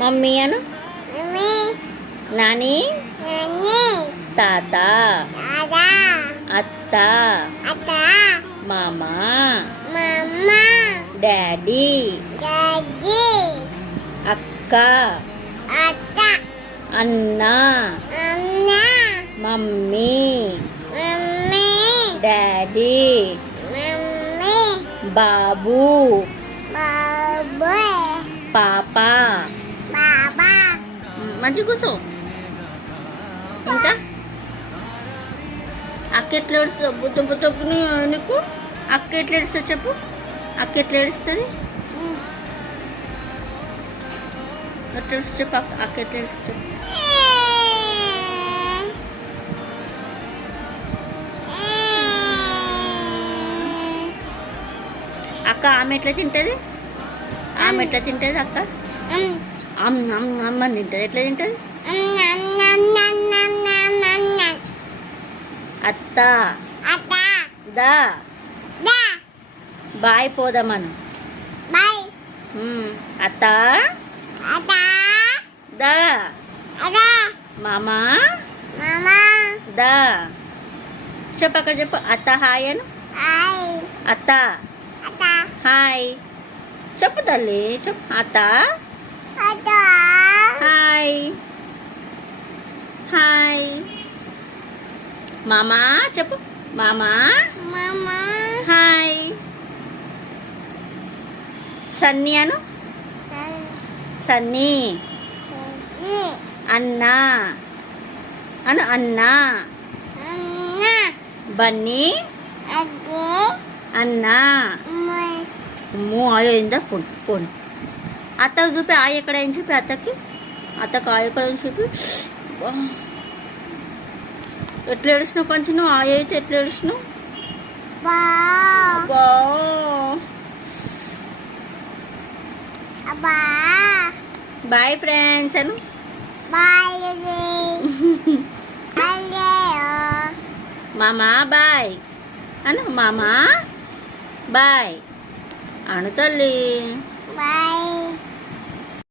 Mummy అను. Mummy Nani. Nani తాత. తాత అత్త. అత్త మామ. మమ్మ డాడీ. డాడీ అక్క. అత్త అన్న. అన్న మమ్మీ. Mummy daddy. మమ్మీ బాబు. బాబు పాప. బాబా మంచి కూర్చో. ఇంకా అక్క ఎట్లా ఏడుస్తావు? దెబ్బ తగ్గుని నీకు. అక్క ఎట్లా ఏడుస్తావు చెప్పు. అక్క ఎట్లా ఏడుస్తుంది? ఎట్లా ఏడుస్తుంది చెప్పు. అక్క ఎట్లా ఏడుస్తుంది చెప్పు. అక్క ఆమె ఎట్లా తింటుంది? ఆమె ఎట్లా తింటుంది అక్క? అమ్మ తింటుంది. ఎట్లా తింటుంది? అత్త. అత్త దా. దా బాయ్ పోదామను. బాయ్ అత్త. అత్త దా. అత్త మామ. మామా దా. చెప్పు అక్కడ చెప్పు. అత్త హాయ్ అను. హాయ్ అత్త అత్త హాయ్ చెప్పు తల్లి. చెప్పు. అత్త అత్త హాయ్. హాయ్. మామా చెప్పు. మామా మామా హాయ్. సన్నీ అను. సన్నీ. చేసి అన్న అను. అన్న. అన్న బన్నీ. అగ్గి అన్న. అమ్మాయి అమ్మో ఆయ అయిందా? పోను పోను. అత్తకు చూపి ఆయ ఎక్కడ అని చూపి. అత్తకి అత్తకు ఆయ ఎక్కడ అని చూపి. వా. ఎట్లా ఏడుస్తున్నావు? కొంచెం నువ్వు ఆయ అయితే ఎట్లా ఏడుస్తున్నావు? బా అబ్బా. అబ్బా బాయ్ ఫ్రెండ్స్ అను. బాయ్ బాయ్ మామా బాయ్ అను. మామా బాయ్ అను తల్లి. బాయ్